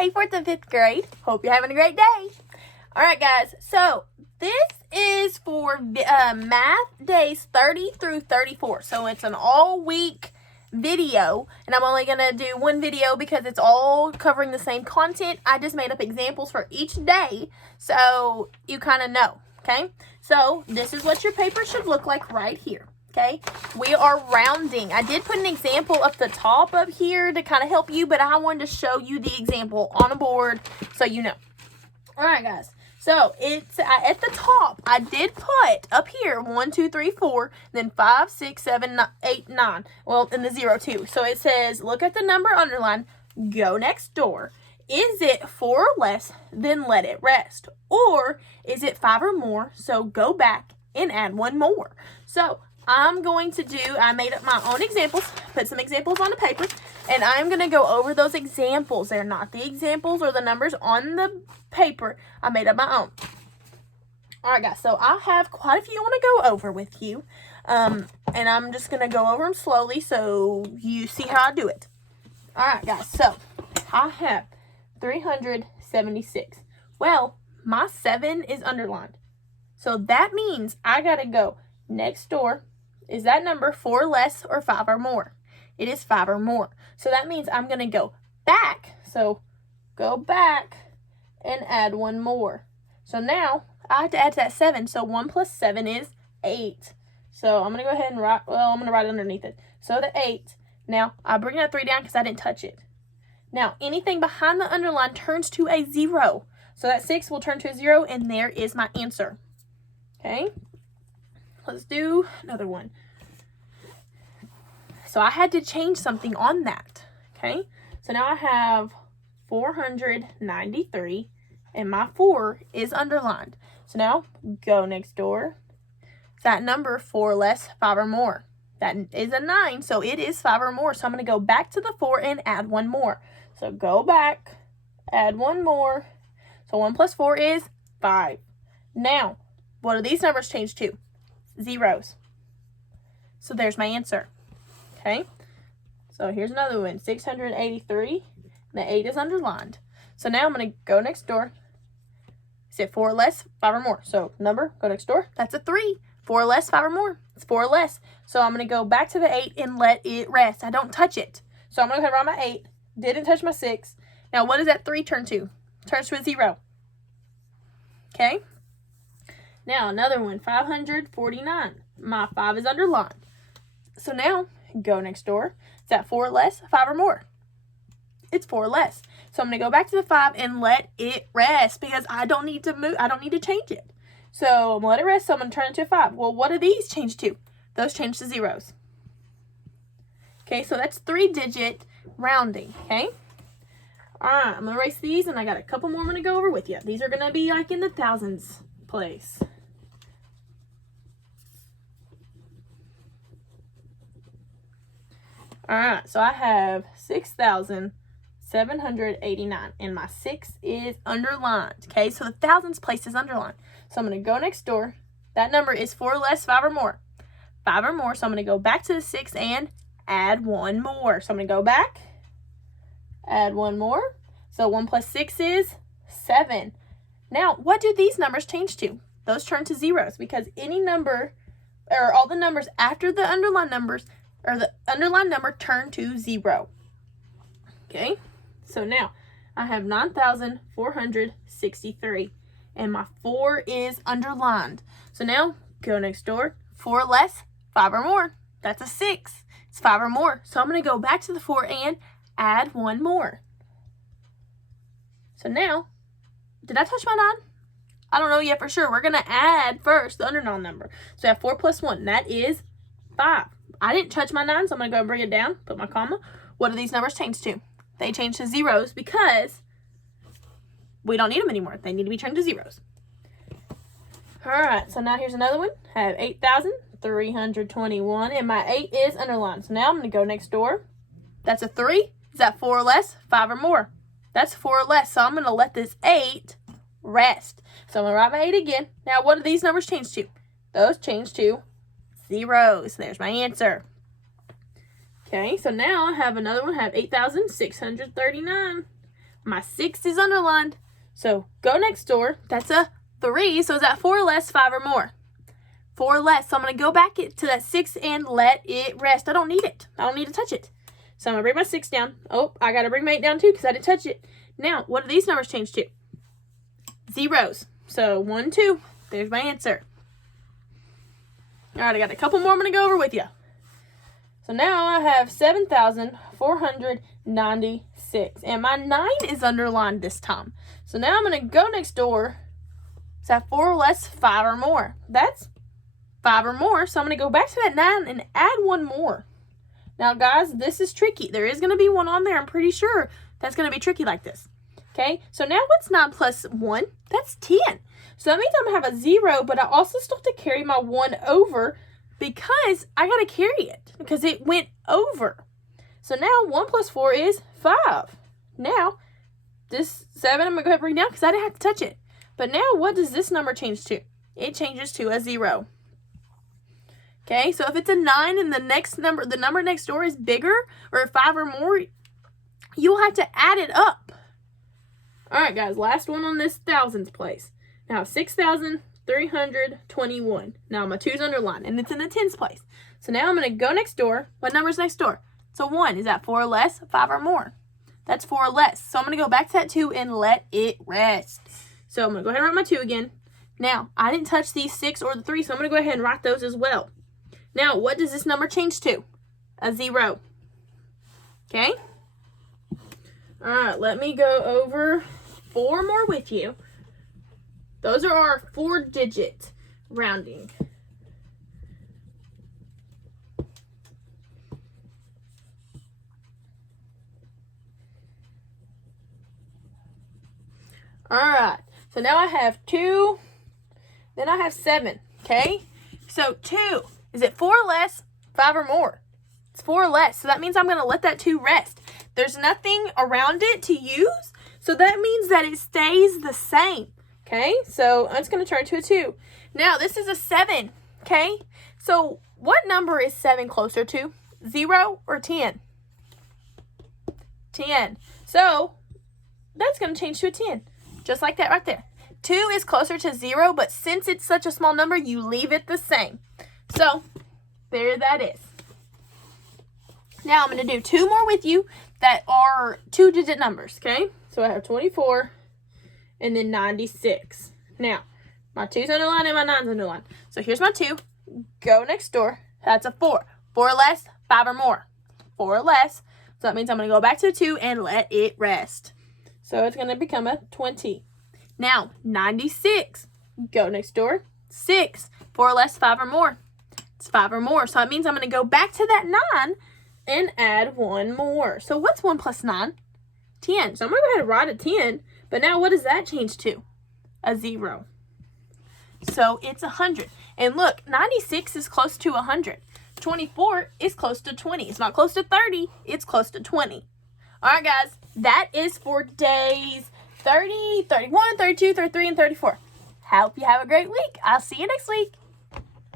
Hey, 4th and 5th grade. Hope you're having a great day. All right, guys. So this is for math days 30 through 34. So it's an all-week video, and I'm only going to do one video because it's all covering the same content. I just made up examples for each day so you kind of know, okay? So this is what your paper should look like right here. Okay, we are rounding. I did put an example up the top of here to kind of help you, but I wanted to show you the example on a board so you know. All right, guys. So it's at the top. I did put up here 1, 2, 3, 4, then 5, 6, 7, 8, 9. Well, and the 0 too. So it says, look at the number underlined. Go next door. Is it 4 or less? Then let it rest. Or is it 5 or more? So go back and add 1 more. So I'm going to I made up my own examples, put some examples on the paper, and I'm going to go over those examples. They're not the examples or the numbers on the paper. I made up my own. All right, guys, so I have quite a few I want to go over with you, and I'm just going to go over them slowly so you see how I do it. All right, guys, so I have 376. Well, my 7 is underlined, so that means I got to go next door. Is that number 4 or less or 5 or more? It is 5 or more. So that means I'm going to go back. So go back and add 1 more. So now I have to add to that 7. So 1 plus 7 is 8. So I'm going to go ahead and write, I'm going to write underneath it. So the 8. Now I bring that 3 down because I didn't touch it. Now anything behind the underline turns to a 0. So that 6 will turn to a 0, and there is my answer. Okay. Let's do another one. So I had to change something on that, okay? So now I have 493, and my 4 is underlined. So now, go next door. Is that number 4 or less, 5 or more? That is a 9, so it is 5 or more. So I'm going to go back to the 4 and add 1 more. So go back, add 1 more. So 1 plus 4 is 5. Now, what do these numbers change to? Zeros. So there's my answer. Okay. So here's another one. 683. The 8 is underlined. So now I'm going to go next door. Is it 4 or less, 5 or more? So number, go next door. That's a 3. 4 or less, 5 or more. It's 4 or less. So I'm going to go back to the 8 and let it rest. I don't touch it. So I'm going to write my 8. Didn't touch my 6. Now what does that 3 turn to? Turns to a 0. Okay. Now, another one, 549. My 5 is underlined. So now, go next door. Is that 4 or less, 5 or more? It's 4 or less. So I'm going to go back to the 5 and let it rest because I don't need to move. I don't need to change it. So I'm going to let it rest. So I'm going to turn it to a 5. Well, what do these change to? Those change to zeros. Okay, so that's 3-digit rounding. Okay. All right, I'm going to erase these, and I got a couple more I'm going to go over with you. These are going to be like in the thousands place. All right, so I have 6,789, and my 6 is underlined. Okay, so the thousands place is underlined. So I'm going to go next door. That number is 4 or less, 5 or more. 5 or more, so I'm going to go back to the 6 and add 1 more. So I'm going to go back, add 1 more. So 1 plus 6 is 7. Now, what do these numbers change to? Those turn to zeros because any number, or all the numbers after the underlined numbers, or the underlined number turn to 0. Okay, so now I have 9,463, and my 4 is underlined. So now go next door. 4 or less, 5 or more. That's a 6. It's 5 or more. So I'm going to go back to the 4 and add 1 more. So now, did I touch my 9? I don't know yet for sure. We're going to add first the underlined number. So I have 4 plus 1. That is 5. I didn't touch my 9, so I'm going to go and bring it down, put my comma. What do these numbers change to? They change to zeros because we don't need them anymore. They need to be turned to zeros. All right, so now here's another one. I have 8,321, and my 8 is underlined. So now I'm going to go next door. That's a 3. Is that 4 or less, 5 or more? That's 4 or less, so I'm going to let this 8 rest. So I'm going to write my 8 again. Now, what do these numbers change to? Those change to zeros. There's my answer. Okay, so now I have another one. I have 8,639. My 6 is underlined. So go next door. That's a 3. So is that 4 less, 5 or more? 4 less. So I'm going to go back to that 6 and let it rest. I don't need it. I don't need to touch it. So I'm going to bring my 6 down. Oh, I got to bring my 8 down too because I didn't touch it. Now, what do these numbers change to? Zeros. So 1, 2. There's my answer. All right, I got a couple more I'm going to go over with you. So now I have 7,496. And my 9 is underlined this time. So now I'm going to go next door. Is that 4 less, 5 or more? That's 5 or more. So I'm going to go back to that 9 and add 1 more. Now, guys, this is tricky. There is going to be one on there. I'm pretty sure that's going to be tricky like this. Okay, so now what's 9 plus 1? That's 10. So that means I'm going to have a 0, but I also still have to carry my 1 over because I got to carry it because it went over. So now 1 plus 4 is 5. Now, this 7 I'm going to go ahead and bring down because I didn't have to touch it. But now what does this number change to? It changes to a 0. Okay, so if it's a 9 and the number next door is bigger or 5 or more, you'll have to add it up. All right, guys, last one on this thousands place. Now, 6,321. Now, my 2's underlined, and it's in the tens place. So now I'm going to go next door. What number's next door? It's a 1. Is that 4 less, 5 or more? That's 4 less. So I'm going to go back to that 2 and let it rest. So I'm going to go ahead and write my 2 again. Now, I didn't touch these 6 or the 3, so I'm going to go ahead and write those as well. Now, what does this number change to? A 0. Okay? All right, let me go over 4 more with you. Those are our 4-digit rounding. All right, so now I have 2, then I have 7, okay? So 2, is it 4 less, 5 or more? It's 4 less, so that means I'm going to let that 2 rest. There's nothing around it to use, so that means that it stays the same, okay? So it's going to turn to a 2. Now, this is a 7, okay? So what number is 7 closer to? 0 or 10? 10. So that's going to change to a 10, just like that right there. 2 is closer to 0, but since it's such a small number, you leave it the same. So there that is. Now I'm going to do 2 more with you that are 2-digit numbers, okay? So I have 24 and then 96. Now, my 2's underlined and my 9's underlined. So here's my 2. Go next door. That's a 4. 4 less, 5 or more. 4 less. So that means I'm going to go back to the 2 and let it rest. So it's going to become a 20. Now, 96. Go next door. 6. 4 less, 5 or more. It's 5 or more. So that means I'm going to go back to that 9 and add 1 more. So what's 1 plus 9? 10. So I'm going to go ahead and write a 10. But now what does that change to? A 0. So it's 100. And look, 96 is close to 100. 24 is close to 20. It's not close to 30. It's close to 20. All right, guys. That is for days 30, 31, 32, 33, and 34. Hope you have a great week. I'll see you next week.